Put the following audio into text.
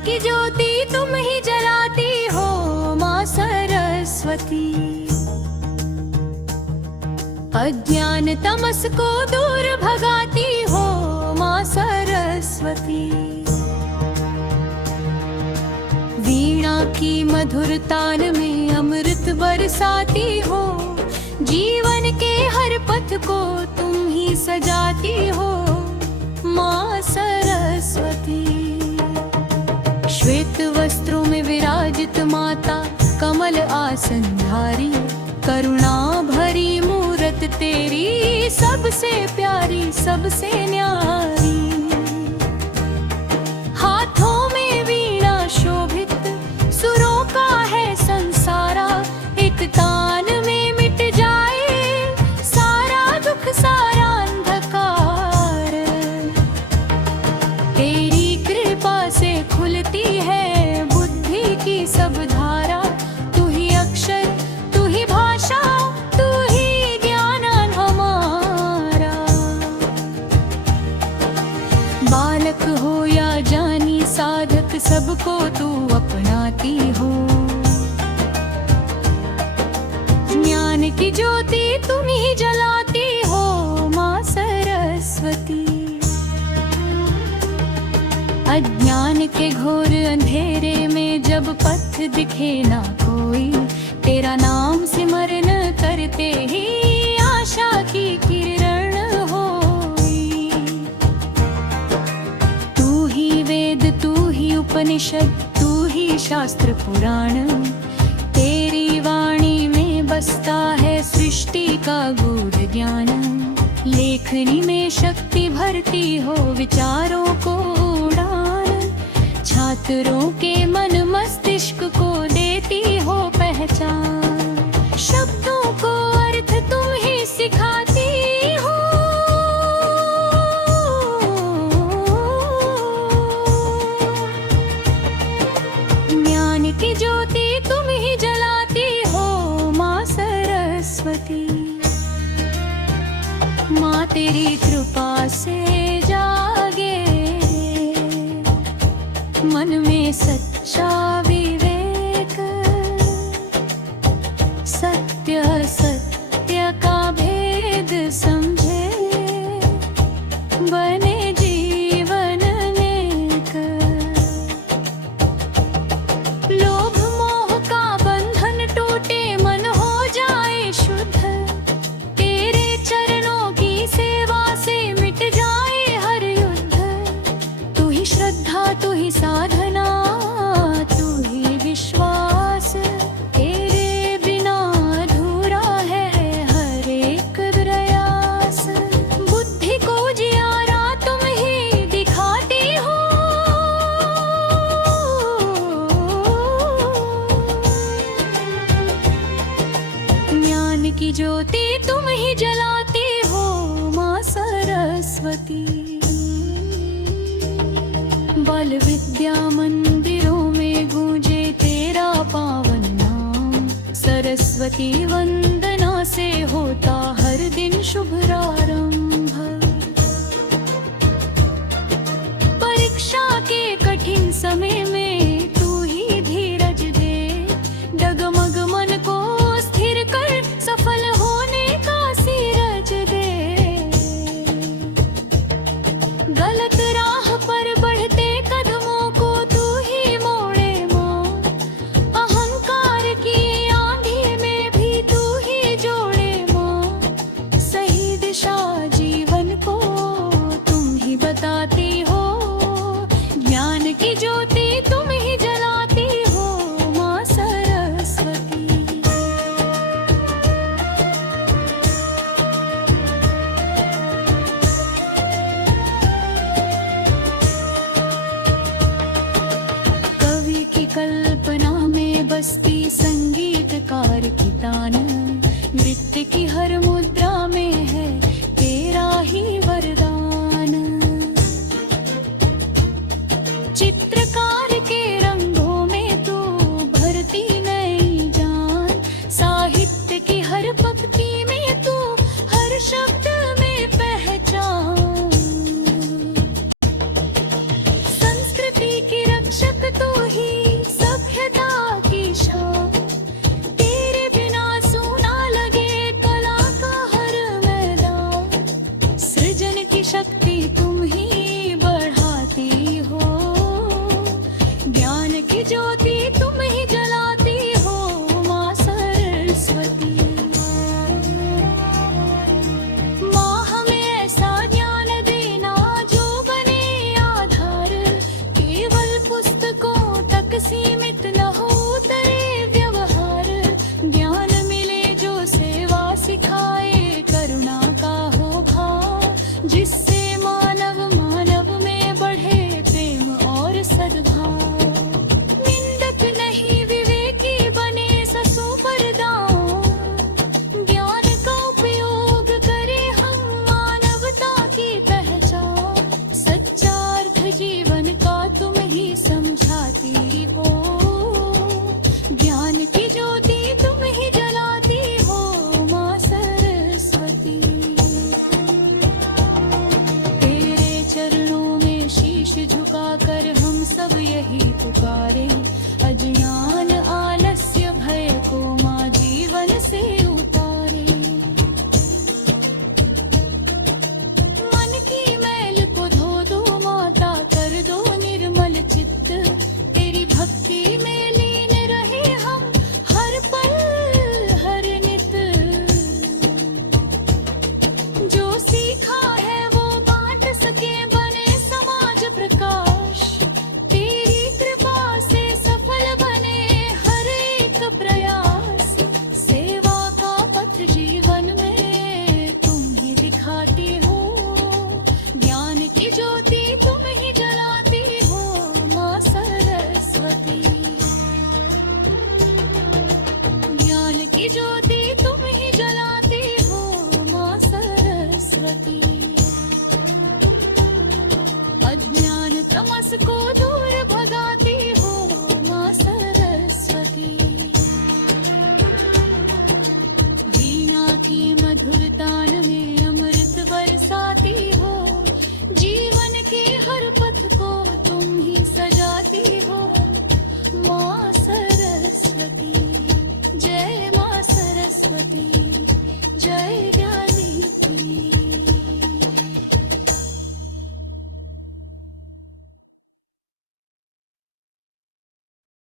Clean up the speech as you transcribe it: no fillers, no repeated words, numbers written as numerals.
की ज्योति तुम ही जलाती हो माँ सरस्वती। अज्ञान तमस को दूर भगाती हो माँ सरस्वती। वीणा की मधुर तान में अमृत बरसाती हो, जीवन के हर पथ को तुम ही सजाती हो माँ सरस्वती। श्वेत वस्त्रों में विराजित माता, कमल आसन धारी, करुणा भरी मूरत तेरी सबसे प्यारी सबसे न्यारी। हाथों में वीणा शोभित, सुरों का है संसारा, एक तान में मिट जाए सारा दुख सारा अंधकार। तेरी कृपा से खुलती है बुद्धि की सब धारा, तू ही अक्षर तू ही भाषा तू ही ज्ञान हमारा। बालक हो या जानी साधक सबको तू अपनाती हो, ज्ञान की ज्योति तुम ही जलाती हो माँ सरस्वती। अज्ञान के घोर अंधेरे में जब पथ दिखे ना कोई, तेरा नाम सिमरन करते ही आशा की किरण होई। तू ही वेद तू ही उपनिषद तू ही शास्त्र पुराण, तेरी वाणी में बसता है सृष्टि का गूढ़ ज्ञान। लेखनी में शक्ति भरती हो विचारों को उड़ान, छात्रों के मन मस्तिष्क को देती हो पहचान। शब्दों को अर्थ तुम ही सिखाती हो, ज्ञान की ज्योति तुम ही जलाती हो माँ सरस्वती। माँ तेरी कृपा से जागे मन में सच्चा विवेक, सत्य सत्य का भेद समझे, बने जीवन नेक। लोभ मोह का बंधन टूटे मन हो जाए शुद्ध, तेरे चरणों की सेवा से मिट जाए हर युद्ध। तू ही श्रद्धा तू ही साधना तू ही विश्वास, तेरे बिना अधूरा है हर एक प्रयास। बुद्धि को जियारा तुम ही दिखाती हो, ज्ञान की ज्योति तुम ही जलाती हो माँ सरस्वती। बल विद्या मंदिरों में गूंजे तेरा पावन नाम, सरस्वती वंदना से होता हर दिन शुभारंभ। परीक्षा के कठिन समय में तू ही धीरज दे, डगमग मन को स्थिर कर सफल होने का सीरज दे। गलत राह पर बढ़ते कदमों को तू ही मोड़े माँ, अहंकार की आंधी में भी तू ही जोड़े माँ। जिससे मानव मानव में बढ़े प्रेम और सद्भाव। निंदक नहीं विवेकी बने ससुपरदाओं, ज्ञान का उपयोग करें हम मानवता की पहचान। सच्चा अर्थ जीवन का तुम ही समझाती हो, ज्ञान की ज्योति तुम ही जलाती हो माँ सरस्वती। तेरे चरणों में शीश झुकाकर हम सब यही पुकारे, अज्ञान आलस्य भय को माँ जीवन से उतारे। मन की मैल को धो दो माता, कर दो निर्मल चित्त। तेरी भक्ति में लीन रहे हम हर पल हर नित। जो सीखा है वो बांट सके, बने समाज प्रकाश। तेरी कृपा से सफल बने हर एक प्रयास। सेवा का पथ जीवन में तुम ही दिखाती हो, ज्ञान की ज्योति तुम ही जलाती हो माँ सरस्वती। ज्ञान की ज्योति तुम ही जलाती हो माँ सरस्वती। अज्ञान तमस को दूर